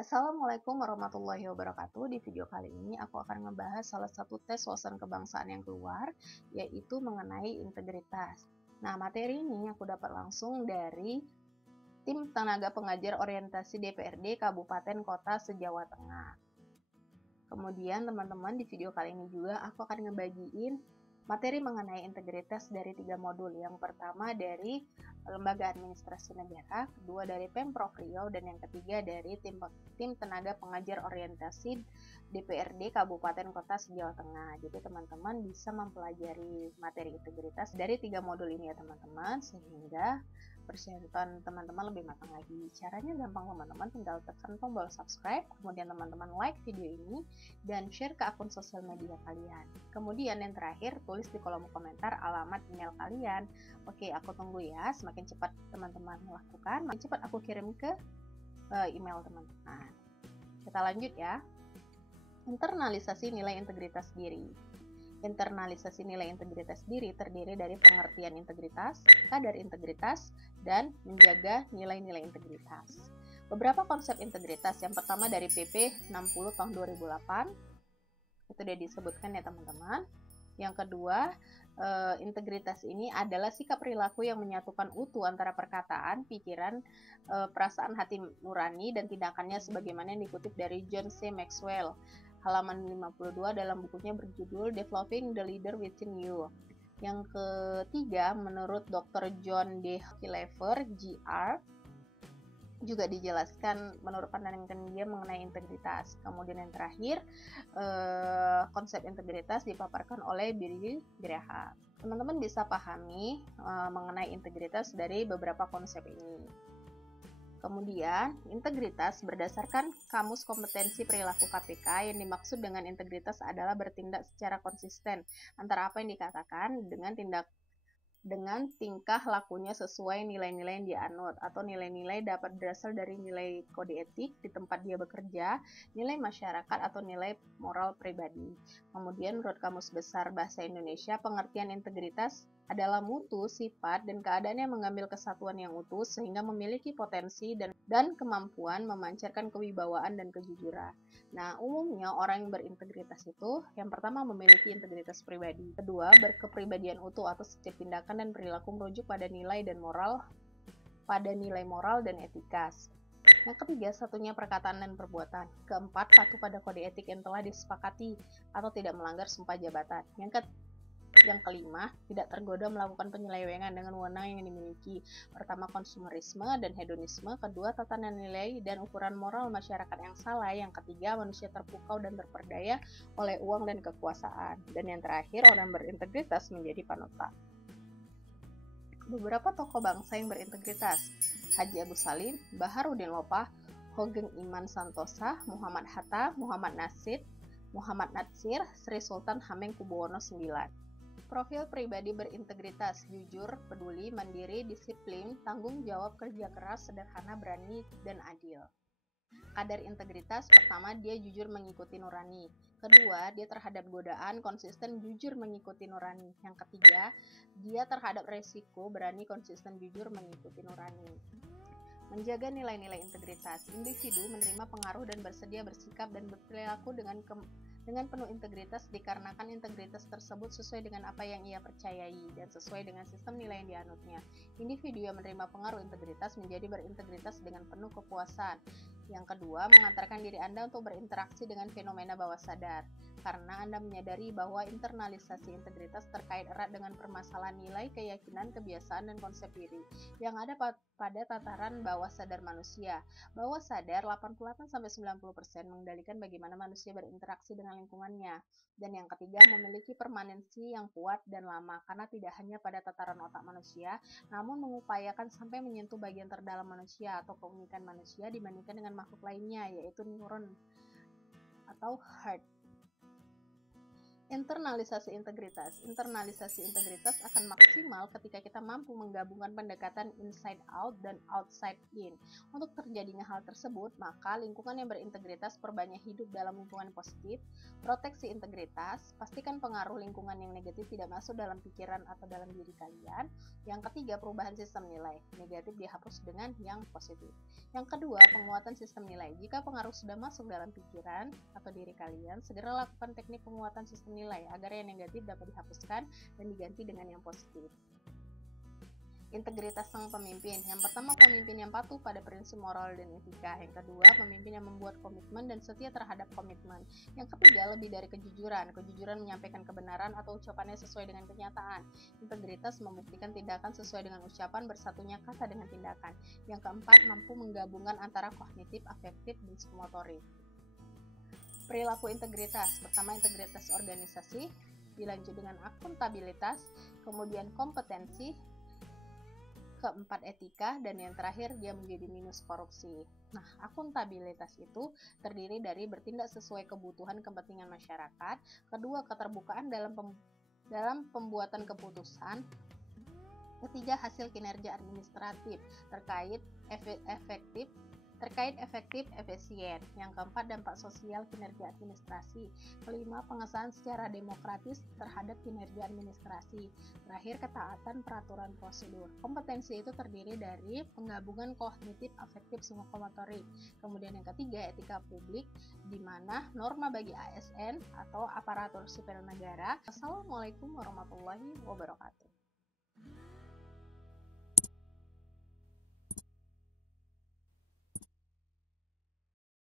Assalamualaikum warahmatullahi wabarakatuh. Di video kali ini aku akan membahas salah satu tes wawasan kebangsaan yang keluar, yaitu mengenai integritas. Nah, materi ini aku dapat langsung dari tim tenaga pengajar orientasi DPRD Kabupaten Kota se-Jawa Tengah. Kemudian teman-teman, di video kali ini juga aku akan ngebagiin materi mengenai integritas dari 3 modul. Yang pertama dari Lembaga Administrasi Negara, kedua dari Pemprov Riau, dan yang ketiga dari tim tenaga pengajar orientasi DPRD Kabupaten Kota se-Jawa Tengah. Jadi teman-teman bisa mempelajari materi integritas dari 3 modul ini ya teman-teman, sehingga persiapan teman-teman lebih matang lagi. Caranya gampang teman-teman, tinggal tekan tombol subscribe, kemudian teman-teman like video ini dan share ke akun sosial media kalian. Kemudian yang terakhir, tulis di kolom komentar alamat email kalian. Oke, aku tunggu ya. Semakin cepat teman-teman melakukan, makin cepat aku kirim ke email teman-teman. Kita lanjut ya. Internalisasi nilai integritas diri. Internalisasi nilai integritas diri terdiri dari pengertian integritas, kadar integritas, dan menjaga nilai-nilai integritas. Beberapa konsep integritas, yang pertama dari PP 60 tahun 2008, itu sudah disebutkan ya teman-teman. Yang kedua, integritas ini adalah sikap perilaku yang menyatukan utuh antara perkataan, pikiran, perasaan hati nurani, dan tindakannya sebagaimana yang dikutip dari John C. Maxwell, halaman 52 dalam bukunya berjudul Developing the Leader Within You. Yang ketiga, menurut Dr. John D. Kilever, Jr., juga dijelaskan menurut pandangan dia mengenai integritas. Kemudian yang terakhir, konsep integritas dipaparkan oleh Billy Graham. Teman-teman bisa pahami mengenai integritas dari beberapa konsep ini. Kemudian, integritas berdasarkan Kamus Kompetensi Perilaku KPK, yang dimaksud dengan integritas adalah bertindak secara konsisten antara apa yang dikatakan dengan tingkah lakunya sesuai nilai-nilai yang dianut, atau nilai-nilai dapat berasal dari nilai kode etik di tempat dia bekerja, nilai masyarakat, atau nilai moral pribadi. Kemudian menurut Kamus Besar Bahasa Indonesia, pengertian integritas adalah mutu, sifat, dan keadaan yang mengambil kesatuan yang utuh sehingga memiliki potensi dan kemampuan memancarkan kewibawaan dan kejujuran. Nah, umumnya orang yang berintegritas itu yang pertama memiliki integritas pribadi, kedua berkepribadian utuh atau setiap tindakan dan perilaku merujuk pada nilai moral dan etika. Yang ketiga, satunya perkataan dan perbuatan. Keempat, patuh pada kode etik yang telah disepakati atau tidak melanggar sumpah jabatan. Yang kelima, tidak tergoda melakukan penyelewengan dengan wewenang yang dimiliki. Pertama, konsumerisme dan hedonisme. Kedua, tatanan nilai dan ukuran moral masyarakat yang salah. Yang ketiga, manusia terpukau dan terperdaya oleh uang dan kekuasaan. Dan yang terakhir, orang berintegritas menjadi panutan. Beberapa tokoh bangsa yang berintegritas: Haji Agus Salim, Baharudin Lopah, Hoegeng Iman Santosa, Muhammad Hatta, Muhammad Natsir, Sri Sultan Hamengkubuwono IX. Profil pribadi berintegritas: jujur, peduli, mandiri, disiplin, tanggung jawab, kerja keras, sederhana, berani, dan adil. Kadar integritas: pertama, dia jujur mengikuti nurani. Kedua, dia terhadap godaan, konsisten, jujur mengikuti nurani. Yang ketiga, dia terhadap resiko, berani, konsisten, jujur mengikuti nurani. Menjaga nilai-nilai integritas: individu menerima pengaruh dan bersedia bersikap dan berperilaku dengan penuh integritas dikarenakan integritas tersebut sesuai dengan apa yang ia percayai dan sesuai dengan sistem nilai yang dianutnya. Individu yang menerima pengaruh integritas menjadi berintegritas dengan penuh kepuasan. Yang kedua, mengantarkan diri Anda untuk berinteraksi dengan fenomena bawah sadar, karena Anda menyadari bahwa internalisasi integritas terkait erat dengan permasalahan nilai, keyakinan, kebiasaan, dan konsep diri yang ada pada tataran bawah sadar manusia. Bawah sadar 88-90% mengendalikan bagaimana manusia berinteraksi dengan lingkungannya. Dan yang ketiga, memiliki permanensi yang kuat dan lama, karena tidak hanya pada tataran otak manusia, namun mengupayakan sampai menyentuh bagian terdalam manusia atau keunikan manusia dibandingkan dengan makhluk lainnya, yaitu neuron atau heart. Internalisasi integritas. Internalisasi integritas akan maksimal ketika kita mampu menggabungkan pendekatan inside out dan outside in. Untuk terjadinya hal tersebut, maka lingkungan yang berintegritas perbanyak hidup dalam lingkungan positif, proteksi integritas, pastikan pengaruh lingkungan yang negatif tidak masuk dalam pikiran atau dalam diri kalian. Yang ketiga, perubahan sistem nilai. Negatif dihapus dengan yang positif. Yang kedua, penguatan sistem nilai. Jika pengaruh sudah masuk dalam pikiran atau diri kalian, segera lakukan teknik penguatan sistem nilai agar yang negatif dapat dihapuskan dan diganti dengan yang positif. Integritas sang pemimpin. Yang pertama, pemimpin yang patuh pada prinsip moral dan etika. Yang kedua, pemimpin yang membuat komitmen dan setia terhadap komitmen. Yang ketiga, lebih dari kejujuran. Kejujuran menyampaikan kebenaran atau ucapannya sesuai dengan kenyataan. Integritas membuktikan tindakan sesuai dengan ucapan, bersatunya kata dengan tindakan. Yang keempat, mampu menggabungkan antara kognitif, afektif, dan psikomotorik. Perilaku integritas. Pertama, integritas organisasi, dilanjut dengan akuntabilitas, kemudian kompetensi, keempat etika, dan yang terakhir dia menjadi minus korupsi. Nah, akuntabilitas itu terdiri dari bertindak sesuai kebutuhan kepentingan masyarakat, kedua keterbukaan dalam pembuatan keputusan, ketiga hasil kinerja administratif terkait efektif, efisien. Yang keempat, dampak sosial kinerja administrasi. Kelima, pengesahan secara demokratis terhadap kinerja administrasi. Terakhir, ketaatan peraturan prosedur. Kompetensi itu terdiri dari penggabungan kognitif, afektif, psikomotorik. Kemudian yang ketiga, etika publik, di mana norma bagi ASN atau aparatur sipil negara. Assalamualaikum warahmatullahi wabarakatuh.